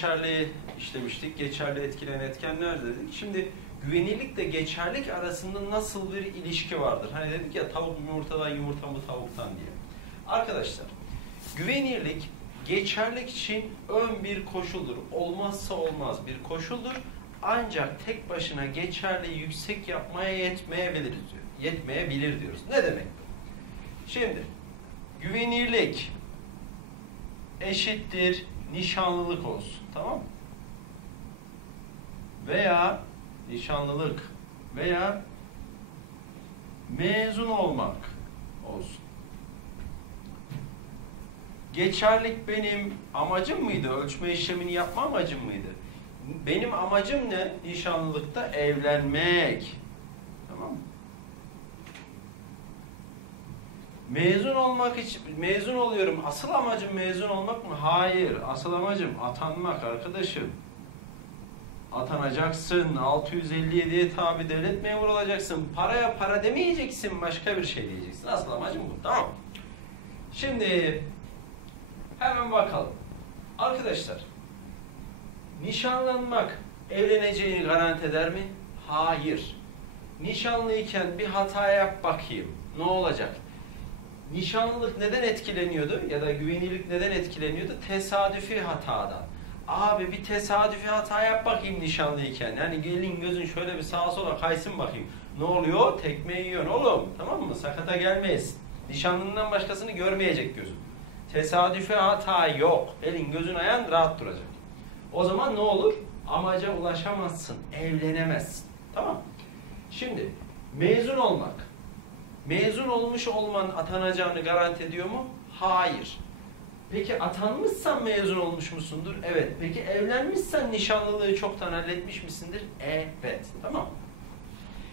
Geçen dersimizde geçerli işlemiştik. Geçerli etkileyen etkenler dedik. Şimdi güvenillikle geçerlik arasında nasıl bir ilişki vardır? Hani dedik ya tavuk yumurtadan yumurta mı tavuktan diye. Arkadaşlar güvenillik geçerlik için ön bir koşuldur. Olmazsa olmaz bir koşuldur. Ancak tek başına geçerli yüksek yapmaya yetmeyebilir diyor. Yetmeyebilir diyoruz. Ne demek bu? Şimdi güvenirlik eşittir nişanlılık olsun. Tamam mı? Veya nişanlılık veya mezun olmak olsun. Geçerlik benim amacım mıydı? Ölçme işlemini yapma amacım mıydı? Benim amacım ne? Nişanlılıkta evlenmek. Tamam mı? Mezun olmak için mezun oluyorum. Asıl amacım mezun olmak mı? Hayır. Asıl amacım atanmak arkadaşım. Atanacaksın. 657'ye tabi devlet memuru olacaksın. Paraya para demeyeceksin. Başka bir şey diyeceksin. Asıl amacım bu. Tamam. Şimdi hemen bakalım. Arkadaşlar nişanlanmak evleneceğini garanti eder mi? Hayır. Nişanlıyken bir hata yap bakayım. Ne olacak? Nişanlılık neden etkileniyordu ya da güvenilirlik neden etkileniyordu? Tesadüfi hatadan. Abi bir tesadüfi hata yap bakayım nişanlıyken. Yani gelin gözün şöyle bir sağa sola kaysın bakayım. Ne oluyor? Tekme yiyorsun oğlum. Tamam mı? Sakata gelmeyiz. Nişanlından başkasını görmeyecek gözün. Tesadüfi hata yok. Elin gözün ayağın rahat duracak. O zaman ne olur? Amaca ulaşamazsın. Evlenemezsin. Tamam Şimdi mezun olmak mezun olmuş olman atanacağını garanti ediyor mu? Hayır. Peki atanmışsan mezun olmuş musundur? Evet. Peki evlenmişsen nişanlılığı çoktan halletmiş misindir? Evet. Tamam.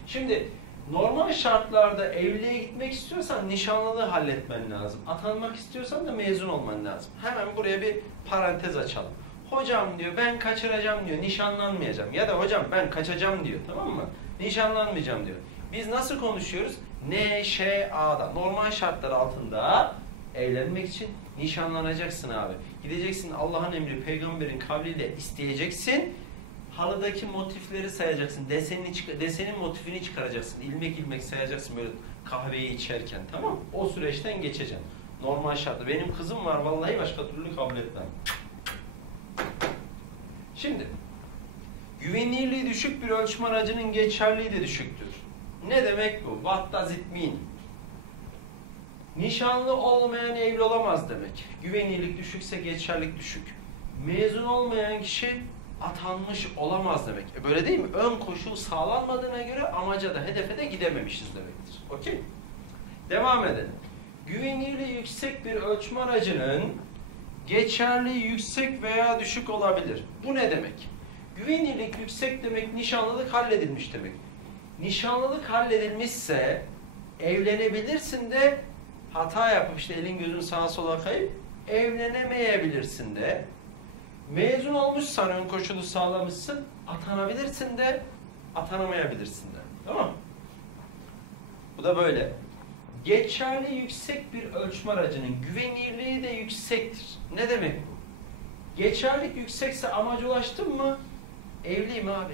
Şimdi normal şartlarda evliliğe gitmek istiyorsan nişanlılığı halletmen lazım. Atanmak istiyorsan da mezun olman lazım. Hemen buraya bir parantez açalım. Hocam diyor ben kaçıracağım diyor nişanlanmayacağım. Ya da hocam ben kaçacağım diyor tamam mı? Nişanlanmayacağım diyor. Biz nasıl konuşuyoruz? NŞA'da normal şartlar altında evlenmek için nişanlanacaksın abi. Gideceksin Allah'ın emri peygamberin kavliyle isteyeceksin. Halıdaki motifleri sayacaksın. Desenini, desenin motifini çıkaracaksın. İlmek ilmek sayacaksın böyle kahveyi içerken tamam mı? O süreçten geçeceksin. Normal şartlı. Benim kızım var vallahi başka türlü kabul etmem. Şimdi güvenilirliği düşük bir ölçüm aracının geçerliği de düşüktür. Ne demek bu? What does it mean? Nişanlı olmayan evli olamaz demek. Güvenilirlik düşükse geçerlik düşük. Mezun olmayan kişi atanmış olamaz demek. E böyle değil mi? Ön koşul sağlanmadığına göre amaca da hedefe de gidememişiz demektir. Okey? Devam edelim. Güvenilirliği yüksek bir ölçme aracının geçerliği yüksek veya düşük olabilir. Bu ne demek? Güvenilirlik yüksek demek nişanlılık halledilmiş demek nişanlılık halledilmişse evlenebilirsin de hata yapıp işte elin gözün sağa sola kayıp evlenemeyebilirsin de mezun olmuşsan ön koşulu sağlamışsın atanabilirsin de atanamayabilirsin de. Tamam Bu da böyle. Geçerli yüksek bir ölçme aracının güvenirliği de yüksektir. Ne demek bu? Geçerlik yüksekse amaca ulaştın mı? Evliyim abi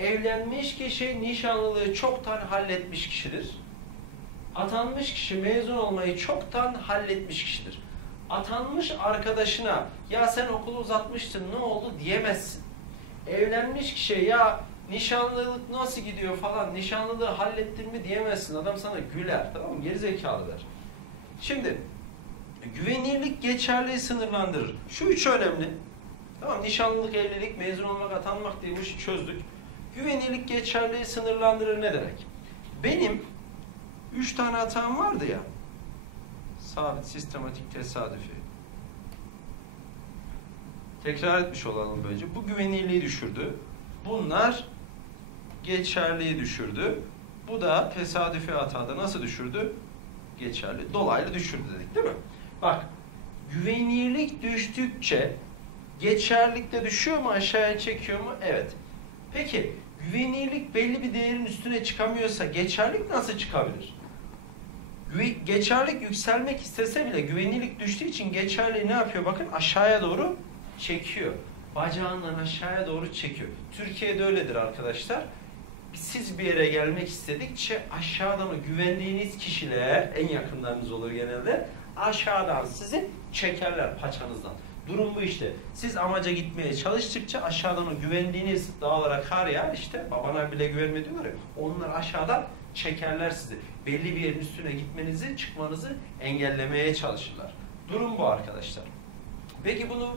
evlenmiş kişi nişanlılığı çoktan halletmiş kişidir. Atanmış kişi mezun olmayı çoktan halletmiş kişidir. Atanmış arkadaşına ya sen okulu uzatmıştın ne oldu diyemezsin. Evlenmiş kişiye ya nişanlılık nasıl gidiyor falan nişanlılığı hallettin mi diyemezsin. Adam sana güler tamam mı? Geri zekalı der. Şimdi güvenirlik geçerliği sınırlandırır. Şu üç önemli. Tamam nişanlılık, evlilik, mezun olmak, atanmak diye bu işi çözdük. Güvenirlik geçerliği sınırlandırır ne demek? Benim üç tane hatam vardı ya. Sabit, sistematik, tesadüfi. Tekrar etmiş olalım böylece. Bu güvenirliği düşürdü. Bunlar geçerliği düşürdü. Bu da tesadüfi hatada nasıl düşürdü? Geçerli. Dolaylı düşürdü dedik değil mi? Bak güvenirlik düştükçe geçerlik de düşüyor mu aşağıya çekiyor mu? Evet. Peki güvenilirlik belli bir değerin üstüne çıkamıyorsa geçerlik nasıl çıkabilir? Geçerlik yükselmek istese bile güvenilirlik düştüğü için geçerliği ne yapıyor? Bakın aşağıya doğru çekiyor. Bacağından aşağıya doğru çekiyor. Türkiye'de öyledir arkadaşlar. Siz bir yere gelmek istedikçe aşağıdan o güvendiğiniz kişiler, en yakınlarınız olur genelde, aşağıdan sizi çekerler paçanızdan. Durum bu işte. Siz amaca gitmeye çalıştıkça aşağıdan o güvendiğiniz dağlara kar yağar işte. Babana bile güvenme diyorlar ya. Onlar aşağıdan çekerler sizi. Belli bir yerin üstüne gitmenizi, çıkmanızı engellemeye çalışırlar. Durum bu arkadaşlar. Peki bunu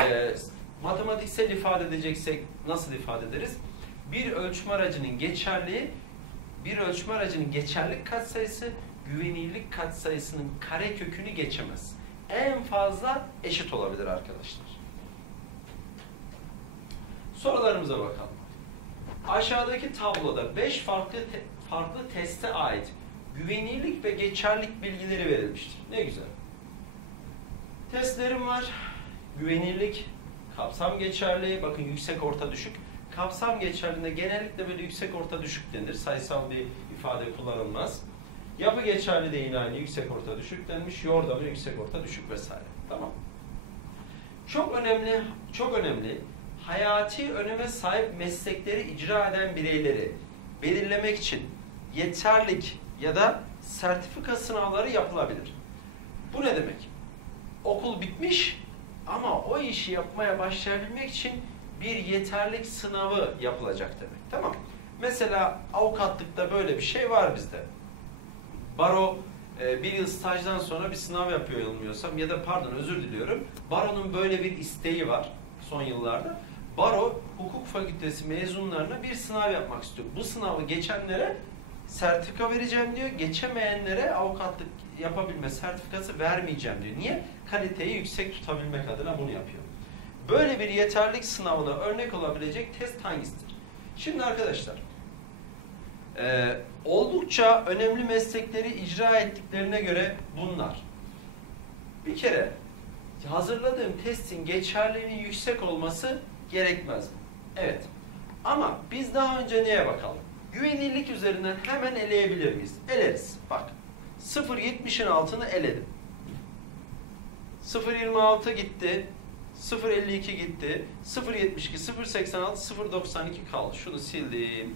e, matematiksel ifade edeceksek nasıl ifade ederiz? Bir ölçme aracının geçerliği, bir ölçme aracının geçerlik katsayısı güvenilirlik katsayısının kare kökünü geçemez. En fazla eşit olabilir arkadaşlar. Sorularımıza bakalım. Aşağıdaki tabloda 5 farklı te farklı teste ait güvenilirlik ve geçerlik bilgileri verilmiştir. Ne güzel. Testlerim var. Güvenilirlik, kapsam geçerli, bakın yüksek orta düşük. Kapsam geçerliğinde genellikle böyle yüksek orta düşük denir. Sayısal bir ifade kullanılmaz. Yapı geçerli de yine aynı yüksek orta düşük denmiş. Yordamı yüksek orta düşük vesaire. Tamam. Çok önemli, çok önemli hayati öneme sahip meslekleri icra eden bireyleri belirlemek için yeterlik ya da sertifika sınavları yapılabilir. Bu ne demek? Okul bitmiş ama o işi yapmaya başlayabilmek için bir yeterlik sınavı yapılacak demek. Tamam. Mesela avukatlıkta böyle bir şey var bizde. Baro e, bir yıl stajdan sonra bir sınav yapıyor yanılmıyorsam ya da pardon özür diliyorum. Baro'nun böyle bir isteği var son yıllarda. Baro hukuk fakültesi mezunlarına bir sınav yapmak istiyor. Bu sınavı geçenlere sertifika vereceğim diyor. Geçemeyenlere avukatlık yapabilme sertifikası vermeyeceğim diyor. Niye? Kaliteyi yüksek tutabilmek adına bunu yapıyor. Böyle bir yeterlik sınavına örnek olabilecek test hangisidir? Şimdi arkadaşlar, e, oldukça önemli meslekleri icra ettiklerine göre bunlar. Bir kere hazırladığım testin geçerliliğinin yüksek olması gerekmez mi? Evet. Ama biz daha önce neye bakalım? Güvenilirlik üzerinden hemen eleyebilir miyiz? Eleriz. Bak. 0.70'in altını eledim. 0.26 gitti. 0.52 gitti. 0.72, 0.86, 0.92 kaldı. Şunu sildim.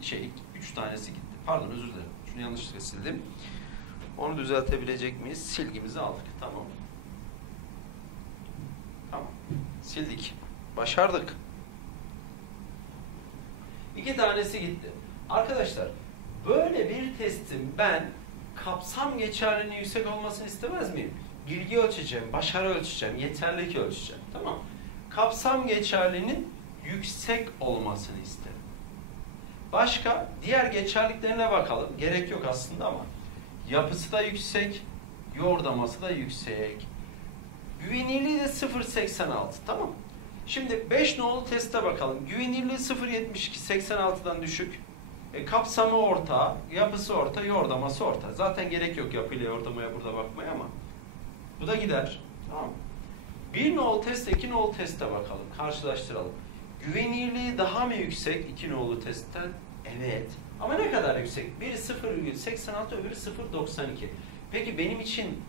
Şey, 3 tanesi gitti. Pardon özür dilerim. Şunu yanlışlıkla sildim. Onu düzeltebilecek miyiz? Silgimizi aldık. Tamam. Tamam. Sildik. Başardık. İki tanesi gitti. Arkadaşlar böyle bir testin ben kapsam geçerliliğinin yüksek olmasını istemez miyim? Bilgi ölçeceğim, başarı ölçeceğim, yeterlilik ölçeceğim. Tamam Kapsam geçerliliğinin yüksek olmasını isterim. Başka diğer geçerliklerine bakalım. Gerek yok aslında ama yapısı da yüksek, yordaması da yüksek. Güvenilirliği de 0.86 tamam Şimdi 5 nolu teste bakalım. Güvenilirliği 0.72 86'dan düşük. E, kapsamı orta, yapısı orta, yordaması orta. Zaten gerek yok yapıyla yordamaya burada bakmaya ama bu da gider. Tamam Bir nolu test, iki nolu teste bakalım. Karşılaştıralım. Güvenilirliği daha mı yüksek iki nolu testten? Evet. Ama ne kadar yüksek? Biri 0,86, öbürü 0,92. Peki benim için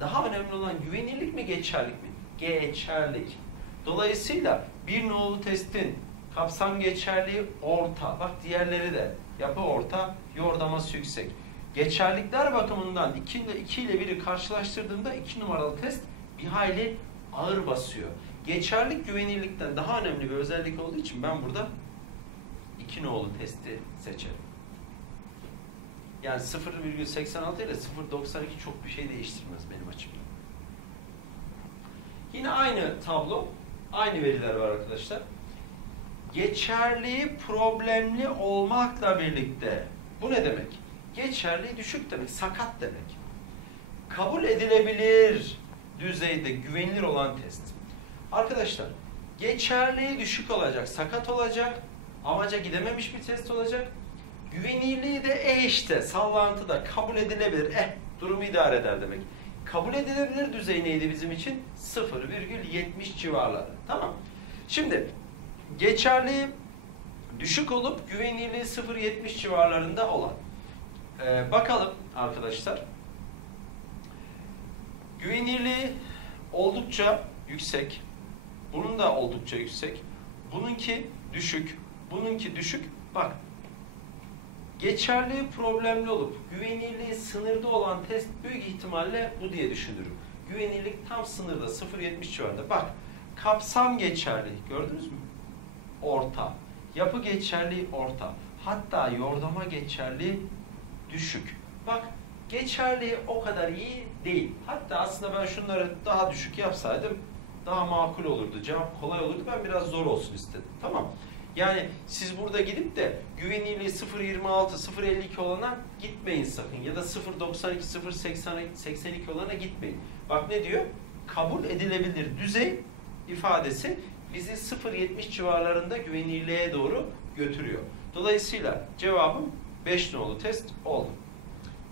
daha önemli olan güvenilirlik mi, geçerlik mi? Geçerlik. Dolayısıyla bir nolu testin kapsam geçerliği orta. Bak diğerleri de yapı orta, yordaması yüksek. Geçerlikler bakımından 2 ile 2 ile 1'i karşılaştırdığımda 2 numaralı test bir hayli ağır basıyor. Geçerlik güvenilirlikten daha önemli bir özellik olduğu için ben burada 2 nolu testi seçerim. Yani 0,86 ile 0,92 çok bir şey değiştirmez benim açımdan. Yine aynı tablo, aynı veriler var arkadaşlar. Geçerliği problemli olmakla birlikte bu ne demek? Geçerliği düşük demek, sakat demek. Kabul edilebilir düzeyde güvenilir olan test. Arkadaşlar, geçerliği düşük olacak, sakat olacak, amaca gidememiş bir test olacak. Güvenilirliği de e işte, sallantıda kabul edilebilir. Eh, durumu idare eder demek. Kabul edilebilir düzey neydi bizim için? 0,70 civarları. Tamam. Şimdi geçerli düşük olup güvenilirliği 0,70 civarlarında olan. Ee, bakalım arkadaşlar. Güvenilirliği oldukça yüksek. Bunun da oldukça yüksek. Bununki düşük. Bununki düşük. Bak geçerliği problemli olup güvenilirliği sınırda olan test büyük ihtimalle bu diye düşünürüm. Güvenilirlik tam sınırda 0.70 civarında. Bak kapsam geçerliği gördünüz mü? Orta. Yapı geçerliği orta. Hatta yordama geçerliği düşük. Bak geçerliği o kadar iyi değil. Hatta aslında ben şunları daha düşük yapsaydım daha makul olurdu. Cevap kolay olurdu. Ben biraz zor olsun istedim. Tamam. Yani siz burada gidip de güvenilirliği 0.26, 0.52 olana gitmeyin sakın. Ya da 0.92, 0.82 olana gitmeyin. Bak ne diyor? Kabul edilebilir düzey ifadesi bizi 0.70 civarlarında güvenilirliğe doğru götürüyor. Dolayısıyla cevabım 5 nolu test oldu.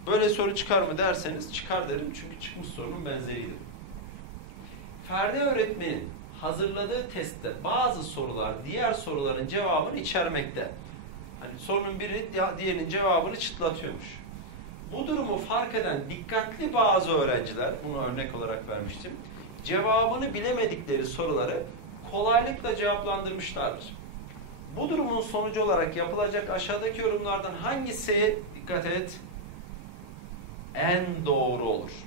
Böyle soru çıkar mı derseniz çıkar derim çünkü çıkmış sorunun benzeriydi. Ferdi öğretmenin hazırladığı testte bazı sorular diğer soruların cevabını içermekte. Hani sorunun biri diğerinin cevabını çıtlatıyormuş. Bu durumu fark eden dikkatli bazı öğrenciler, bunu örnek olarak vermiştim, cevabını bilemedikleri soruları kolaylıkla cevaplandırmışlardır. Bu durumun sonucu olarak yapılacak aşağıdaki yorumlardan hangisi, dikkat et, en doğru olur?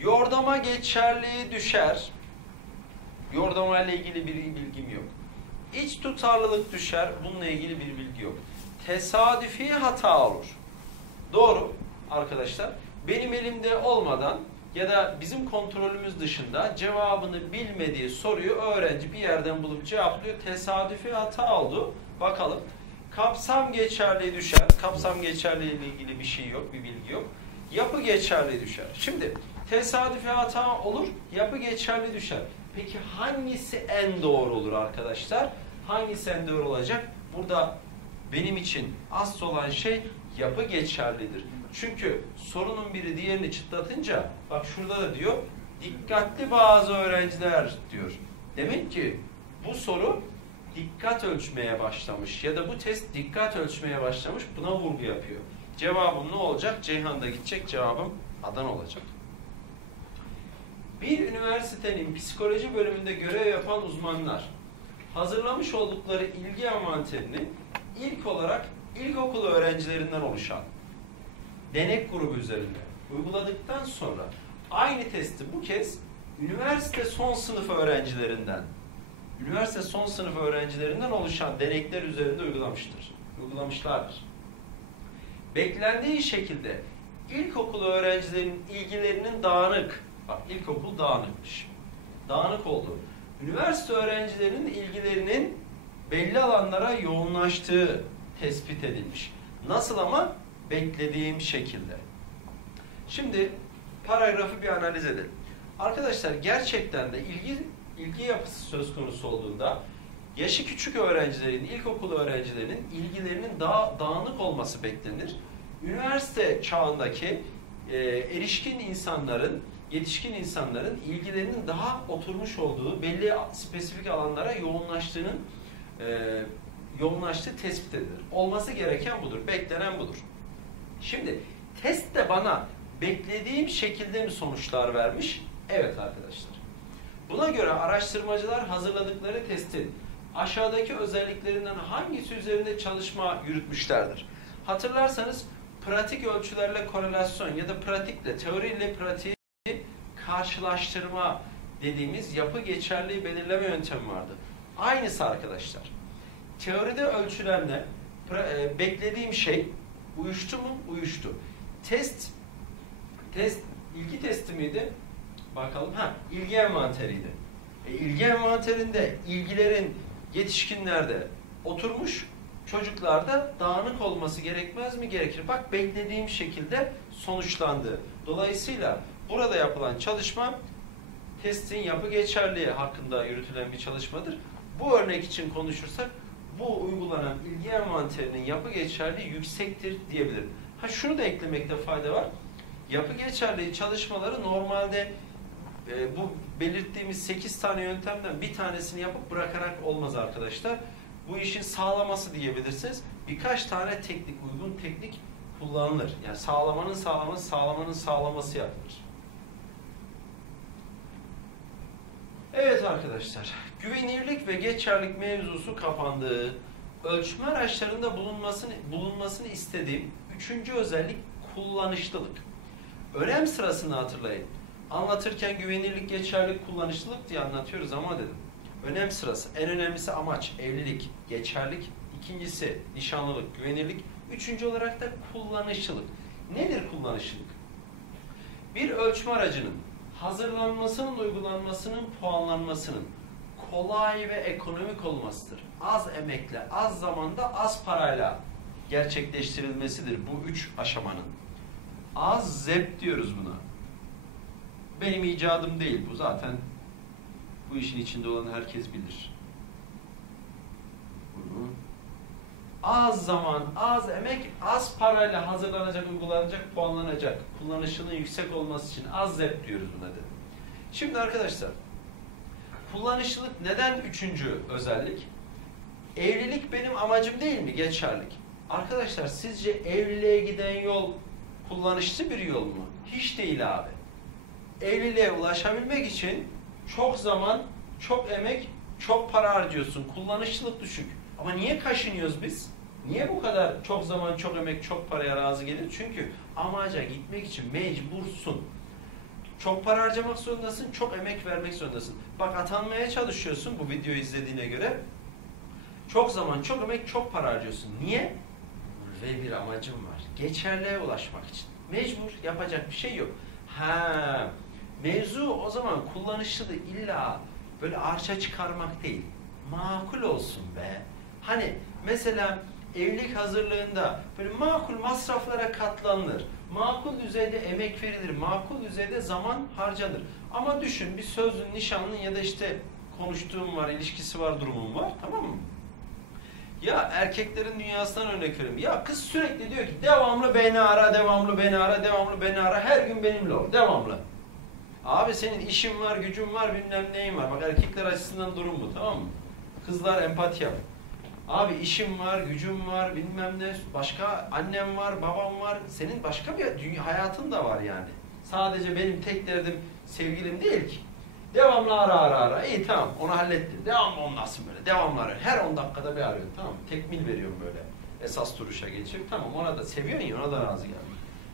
Yordama geçerliği düşer. Yordama ile ilgili bir bilgim yok. İç tutarlılık düşer. Bununla ilgili bir bilgi yok. Tesadüfi hata olur. Doğru arkadaşlar. Benim elimde olmadan ya da bizim kontrolümüz dışında cevabını bilmediği soruyu öğrenci bir yerden bulup cevaplıyor. Tesadüfi hata oldu. Bakalım. Kapsam geçerliği düşer. Kapsam geçerliği ile ilgili bir şey yok, bir bilgi yok. Yapı geçerliği düşer. Şimdi tesadüfi hata olur, yapı geçerli düşer. Peki hangisi en doğru olur arkadaşlar? Hangisi en doğru olacak? Burada benim için asıl olan şey yapı geçerlidir. Çünkü sorunun biri diğerini çıtlatınca bak şurada da diyor dikkatli bazı öğrenciler diyor. Demek ki bu soru dikkat ölçmeye başlamış ya da bu test dikkat ölçmeye başlamış buna vurgu yapıyor. Cevabım ne olacak? Ceyhan'da gidecek cevabım Adana olacak. Bir üniversitenin psikoloji bölümünde görev yapan uzmanlar hazırlamış oldukları ilgi envanterini ilk olarak ilkokul öğrencilerinden oluşan denek grubu üzerinde uyguladıktan sonra aynı testi bu kez üniversite son sınıf öğrencilerinden üniversite son sınıf öğrencilerinden oluşan denekler üzerinde uygulamıştır. Uygulamışlardır. Beklendiği şekilde ilkokul öğrencilerinin ilgilerinin dağınık, bak ilkokul dağınıkmış, dağınık oldu. Üniversite öğrencilerinin ilgilerinin belli alanlara yoğunlaştığı tespit edilmiş. Nasıl ama? Beklediğim şekilde. Şimdi paragrafı bir analiz edelim. Arkadaşlar gerçekten de ilgi ilgi yapısı söz konusu olduğunda yaşı küçük öğrencilerin, ilkokul öğrencilerinin ilgilerinin daha dağınık olması beklenir. Üniversite çağındaki e, erişkin insanların, yetişkin insanların ilgilerinin daha oturmuş olduğu, belli spesifik alanlara yoğunlaştığının e, yoğunlaştığı tespit edilir. Olması gereken budur, beklenen budur. Şimdi test de bana beklediğim şekilde mi sonuçlar vermiş? Evet arkadaşlar. Buna göre araştırmacılar hazırladıkları testin aşağıdaki özelliklerinden hangisi üzerinde çalışma yürütmüşlerdir? Hatırlarsanız pratik ölçülerle korelasyon ya da pratikle, teoriyle pratiği karşılaştırma dediğimiz yapı geçerliği belirleme yöntemi vardı. Aynısı arkadaşlar. Teoride ölçülenle e, beklediğim şey uyuştu mu? Uyuştu. Test test ilgi testi miydi? Bakalım. Ha, ilgi envanteriydi. E, ilgi envanterinde ilgilerin yetişkinlerde oturmuş, çocuklarda dağınık olması gerekmez mi? Gerekir. Bak beklediğim şekilde sonuçlandı. Dolayısıyla burada yapılan çalışma testin yapı geçerliği hakkında yürütülen bir çalışmadır. Bu örnek için konuşursak bu uygulanan ilgi envanterinin yapı geçerliği yüksektir diyebilirim. Ha şunu da eklemekte fayda var. Yapı geçerliği çalışmaları normalde e, bu belirttiğimiz 8 tane yöntemden bir tanesini yapıp bırakarak olmaz arkadaşlar. Bu işin sağlaması diyebilirsiniz. Birkaç tane teknik, uygun teknik kullanılır. Yani sağlamanın sağlaması, sağlamanın sağlaması yapılır. Evet arkadaşlar, güvenirlik ve geçerlik mevzusu kapandı. Ölçme araçlarında bulunmasını bulunmasını istediğim üçüncü özellik kullanışlılık. Önem sırasını hatırlayın. Anlatırken güvenirlik, geçerlik, kullanışlılık diye anlatıyoruz ama dedim. Önem sırası. En önemlisi amaç, evlilik, geçerlik. İkincisi nişanlılık, güvenirlik. Üçüncü olarak da kullanışlılık. Nedir kullanışlılık? Bir ölçme aracının hazırlanmasının, uygulanmasının, puanlanmasının kolay ve ekonomik olmasıdır. Az emekle, az zamanda, az parayla gerçekleştirilmesidir bu üç aşamanın. Az zep diyoruz buna. Benim icadım değil bu zaten bu işin içinde olan herkes bilir. Bunu az zaman, az emek, az parayla hazırlanacak, uygulanacak, puanlanacak. Kullanışının yüksek olması için az zep diyoruz buna dedim. Şimdi arkadaşlar, kullanışlılık neden üçüncü özellik? Evlilik benim amacım değil mi? Geçerlik. Arkadaşlar sizce evliliğe giden yol kullanışlı bir yol mu? Hiç değil abi. Evliliğe ulaşabilmek için çok zaman, çok emek, çok para harcıyorsun. Kullanışlılık düşük. Ama niye kaşınıyoruz biz? Niye bu kadar çok zaman, çok emek, çok paraya razı gelir? Çünkü amaca gitmek için mecbursun. Çok para harcamak zorundasın, çok emek vermek zorundasın. Bak atanmaya çalışıyorsun bu videoyu izlediğine göre. Çok zaman, çok emek, çok para harcıyorsun. Niye? Ve bir amacım var. Geçerliğe ulaşmak için. Mecbur, yapacak bir şey yok. Ha, mevzu o zaman kullanışlı illa böyle arşa çıkarmak değil. Makul olsun be. Hani mesela evlilik hazırlığında böyle makul masraflara katlanılır. Makul düzeyde emek verilir. Makul düzeyde zaman harcanır. Ama düşün bir sözlü, nişanlın ya da işte konuştuğum var, ilişkisi var, durumum var. Tamam mı? Ya erkeklerin dünyasından örnek vereyim. Ya kız sürekli diyor ki devamlı beni ara, devamlı beni ara, devamlı beni ara. Her gün benimle ol. Devamlı. Abi senin işin var, gücün var, bilmem neyin var. Bak erkekler açısından durum bu tamam mı? Kızlar empati yap. Abi işim var, gücüm var, bilmem ne, başka annem var, babam var. Senin başka bir dünya, hayatın da var yani. Sadece benim tek derdim sevgilim değil ki. Devamlı ara ara ara. İyi tamam onu hallettin. Devamlı onlasın böyle. Devamlı. Her 10 dakikada bir arıyorsun tamam Tekmil veriyorum böyle. Esas duruşa geçip tamam ona da seviyorsun ya ona da razı geldim.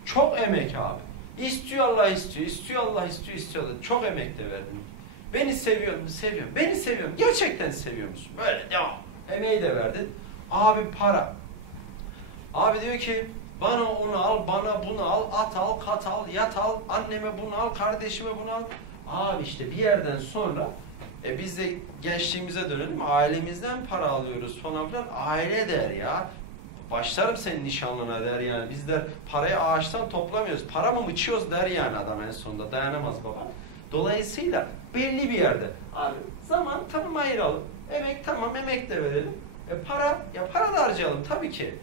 Çok emek abi. İstiyor Allah istiyor, istiyor Allah istiyor, istiyor Allah. Çok emek de verdim. Beni seviyor musun? Seviyorum. Beni seviyorum. Gerçekten seviyor musun? Böyle devam. Emeği de verdin. Abi para. Abi diyor ki bana onu al, bana bunu al, at al, kat al, yat al, anneme bunu al, kardeşime bunu al. Abi işte bir yerden sonra e biz de gençliğimize dönelim. Ailemizden para alıyoruz falan filan. Aile der ya. Başlarım senin nişanlına der yani. Bizler parayı ağaçtan toplamıyoruz. Para mı içiyoruz der yani adam en sonunda. Dayanamaz baba. Dolayısıyla belli bir yerde. Abi zaman tamam ayıralım. Emek tamam emek de verelim. E para ya para da harcayalım tabii ki.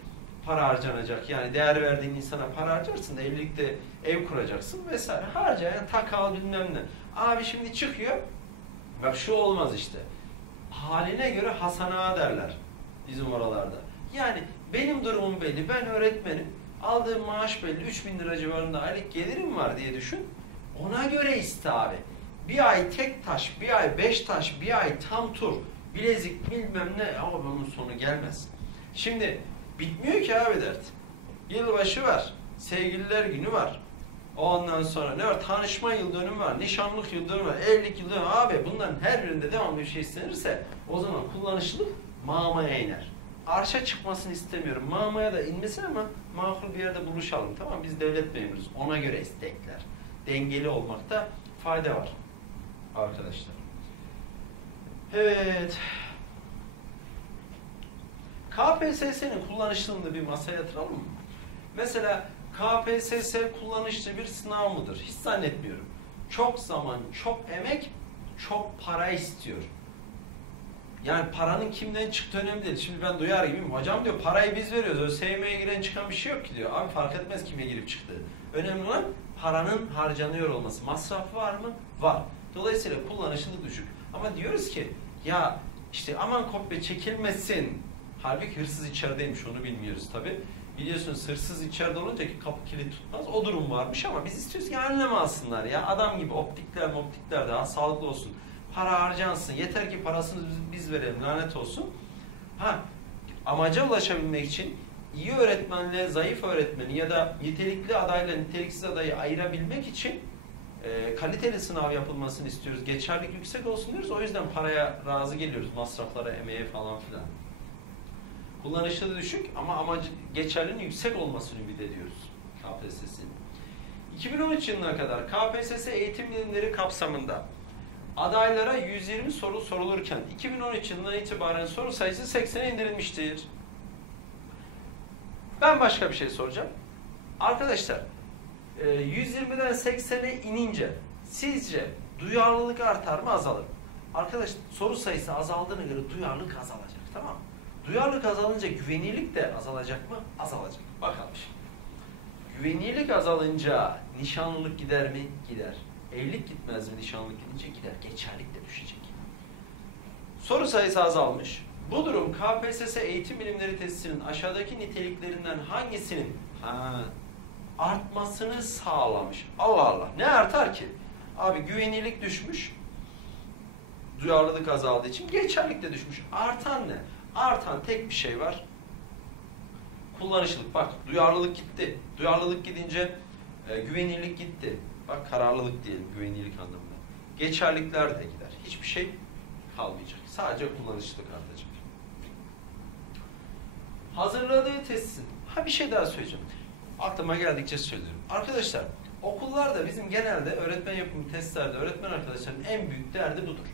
Para harcanacak. Yani değer verdiğin insana para harcarsın da evlilikte ev kuracaksın vesaire. Harca yani takal bilmem ne. Abi şimdi çıkıyor. Bak şu olmaz işte. Haline göre hasana derler bizim oralarda. Yani benim durumum belli. Ben öğretmenim. Aldığım maaş belli. 3000 lira civarında aylık gelirim var diye düşün. Ona göre iste abi. Bir ay tek taş, bir ay beş taş, bir ay tam tur, bilezik bilmem ne ama bunun sonu gelmez. Şimdi bitmiyor ki abi dert. Yılbaşı var, sevgililer günü var. Ondan sonra ne var? Tanışma yıl dönümü var, nişanlık yıl dönümü var, evlilik yıl dönümü Abi bunların her birinde devamlı bir şey istenirse o zaman kullanışlılık mamaya iner. Arşa çıkmasını istemiyorum. Mamaya da inmesin ama makul bir yerde buluşalım. Tamam Biz devlet memuruz. Ona göre istekler. Dengeli olmakta fayda var arkadaşlar. Evet. KPSS'nin kullanışlılığını bir masaya yatıralım mı? Mesela KPSS kullanışlı bir sınav mıdır? Hiç zannetmiyorum. Çok zaman, çok emek, çok para istiyor. Yani paranın kimden çıktığı önemli değil. Şimdi ben duyar gibiyim. Hocam diyor parayı biz veriyoruz. ÖSYM'ye giren çıkan bir şey yok ki diyor. Abi fark etmez kime girip çıktığı. Önemli olan paranın harcanıyor olması. Masraf var mı? Var. Dolayısıyla kullanışlı düşük. Ama diyoruz ki ya işte aman kopya çekilmesin. Halbuki hırsız içerideymiş onu bilmiyoruz tabi. Biliyorsunuz hırsız içeride olunca ki kapı kilit tutmaz. O durum varmış ama biz istiyoruz ki önlem alsınlar ya. Adam gibi optikler optikler daha sağlıklı olsun. para harcansın. Yeter ki parasını biz verelim lanet olsun. Ha amaca ulaşabilmek için iyi öğretmenle zayıf öğretmeni ya da nitelikli adayla niteliksiz adayı ayırabilmek için e, kaliteli sınav yapılmasını istiyoruz. Geçerlik yüksek olsun diyoruz. O yüzden paraya razı geliyoruz. Masraflara, emeğe falan filan. Kullanışlı düşük ama amacı geçerliliğinin yüksek olmasını ümit ediyoruz KPSS'nin. 2013 yılına kadar KPSS eğitim bilimleri kapsamında adaylara 120 soru sorulurken 2013 yılından itibaren soru sayısı 80'e indirilmiştir. Ben başka bir şey soracağım. Arkadaşlar 120'den 80'e inince sizce duyarlılık artar mı azalır mı? Arkadaş soru sayısı azaldığına göre duyarlılık azalacak tamam mı? Duyarlılık azalınca güvenilirlik de azalacak mı? Azalacak. Bakalım şimdi. Güvenilirlik azalınca nişanlılık gider mi? Gider. Evlilik gitmez mi? Nişanlılık gidince gider. Geçerlik de düşecek. Soru sayısı azalmış. Bu durum KPSS eğitim bilimleri testinin aşağıdaki niteliklerinden hangisinin ha, artmasını sağlamış. Allah Allah. Ne artar ki? Abi güvenilirlik düşmüş. Duyarlılık azaldığı için geçerlik de düşmüş. Artan ne? Artan tek bir şey var. Kullanışlılık. Bak duyarlılık gitti. Duyarlılık gidince e, güvenilirlik gitti. Bak kararlılık diyelim güvenilirlik anlamında. Geçerlikler de gider. Hiçbir şey kalmayacak. Sadece kullanışlılık artacak. Hazırladığı testin. Ha bir şey daha söyleyeceğim. Aklıma geldikçe söylüyorum. Arkadaşlar okullarda bizim genelde öğretmen yapımı testlerde öğretmen arkadaşların en büyük derdi budur.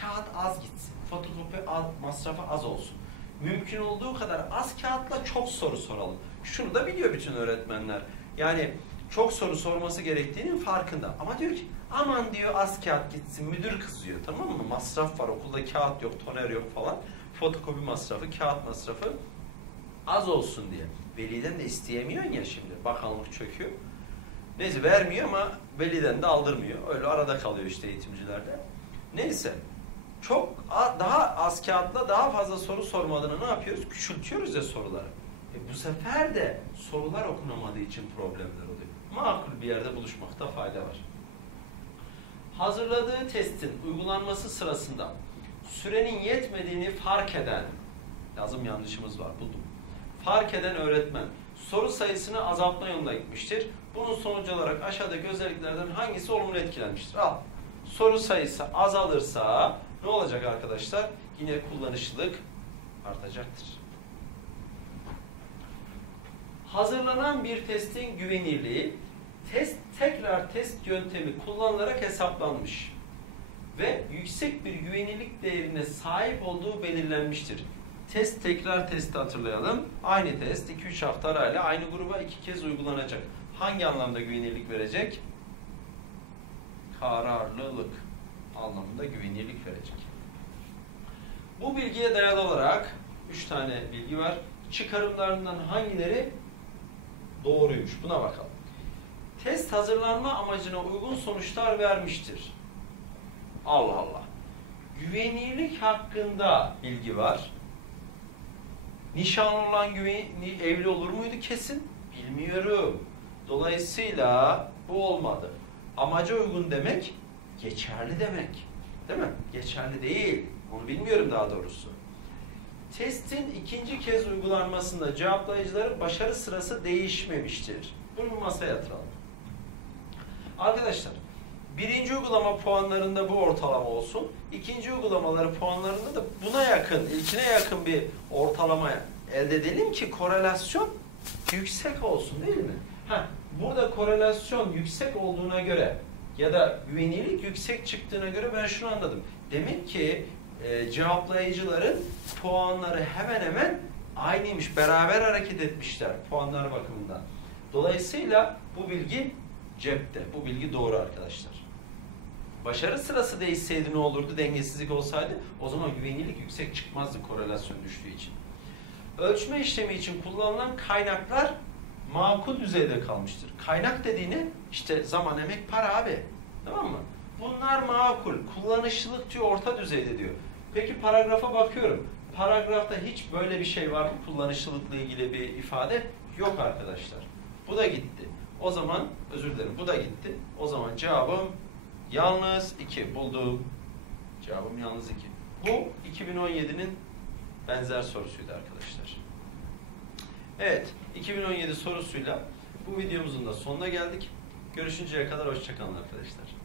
Kağıt az gitsin. Fotokopi az, masrafı az olsun. Mümkün olduğu kadar az kağıtla çok soru soralım. Şunu da biliyor bütün öğretmenler. Yani çok soru sorması gerektiğinin farkında. Ama diyor ki aman diyor az kağıt gitsin müdür kızıyor tamam mı? Masraf var okulda kağıt yok toner yok falan. Fotokopi masrafı kağıt masrafı az olsun diye. Veliden de isteyemiyorsun ya şimdi. Bakanlık çöküyor. Neyse vermiyor ama veliden de aldırmıyor. Öyle arada kalıyor işte eğitimcilerde. Neyse. Çok daha az kağıtla daha fazla soru sorma adına ne yapıyoruz? Küçültüyoruz ya soruları. E bu sefer de sorular okunamadığı için problemler oluyor. Makul bir yerde buluşmakta fayda var. Hazırladığı testin uygulanması sırasında sürenin yetmediğini fark eden, yazım yanlışımız var buldum. Fark eden öğretmen soru sayısını azaltma yolunda gitmiştir. Bunun sonucu olarak aşağıdaki özelliklerden hangisi olumlu etkilenmiştir? Al. Soru sayısı azalırsa ne olacak arkadaşlar? Yine kullanışlılık artacaktır. Hazırlanan bir testin güvenirliği test tekrar test yöntemi kullanılarak hesaplanmış ve yüksek bir güvenirlik değerine sahip olduğu belirlenmiştir. Test tekrar testi hatırlayalım. Aynı test 2-3 hafta arayla aynı gruba iki kez uygulanacak. Hangi anlamda güvenirlik verecek? Kararlılık anlamında güvenirlik verecek. Bu bilgiye dayalı olarak 3 tane bilgi var. Çıkarımlarından hangileri doğruymuş? Buna bakalım. Test hazırlanma amacına uygun sonuçlar vermiştir. Allah Allah. Güvenirlik hakkında bilgi var. Nişanlı olan güveni evli olur muydu kesin? Bilmiyorum. Dolayısıyla bu olmadı. Amaca uygun demek geçerli demek. Değil mi? Geçerli değil. Onu bilmiyorum daha doğrusu. Testin ikinci kez uygulanmasında cevaplayıcıların başarı sırası değişmemiştir. Bunu masaya yatıralım. Arkadaşlar, birinci uygulama puanlarında bu ortalama olsun. İkinci uygulamaları puanlarında da buna yakın, ilkine yakın bir ortalama elde edelim ki korelasyon yüksek olsun değil mi? Heh, burada korelasyon yüksek olduğuna göre ya da güvenilirlik yüksek çıktığına göre ben şunu anladım. Demek ki e, cevaplayıcıların puanları hemen hemen aynıymış. Beraber hareket etmişler puanlar bakımından. Dolayısıyla bu bilgi cepte. Bu bilgi doğru arkadaşlar. Başarı sırası değişseydi ne olurdu? Dengesizlik olsaydı o zaman güvenilirlik yüksek çıkmazdı korelasyon düştüğü için. Ölçme işlemi için kullanılan kaynaklar makul düzeyde kalmıştır. Kaynak dediğini işte zaman, emek, para abi. Tamam mı? Bunlar makul. Kullanışlılık diyor orta düzeyde diyor. Peki paragrafa bakıyorum. Paragrafta hiç böyle bir şey var mı? Kullanışlılıkla ilgili bir ifade yok arkadaşlar. Bu da gitti. O zaman özür dilerim bu da gitti. O zaman cevabım Yalnız 2 buldum. Cevabım yalnız 2. Bu 2017'nin benzer sorusuydu arkadaşlar. Evet 2017 sorusuyla bu videomuzun da sonuna geldik. Görüşünceye kadar hoşçakalın arkadaşlar.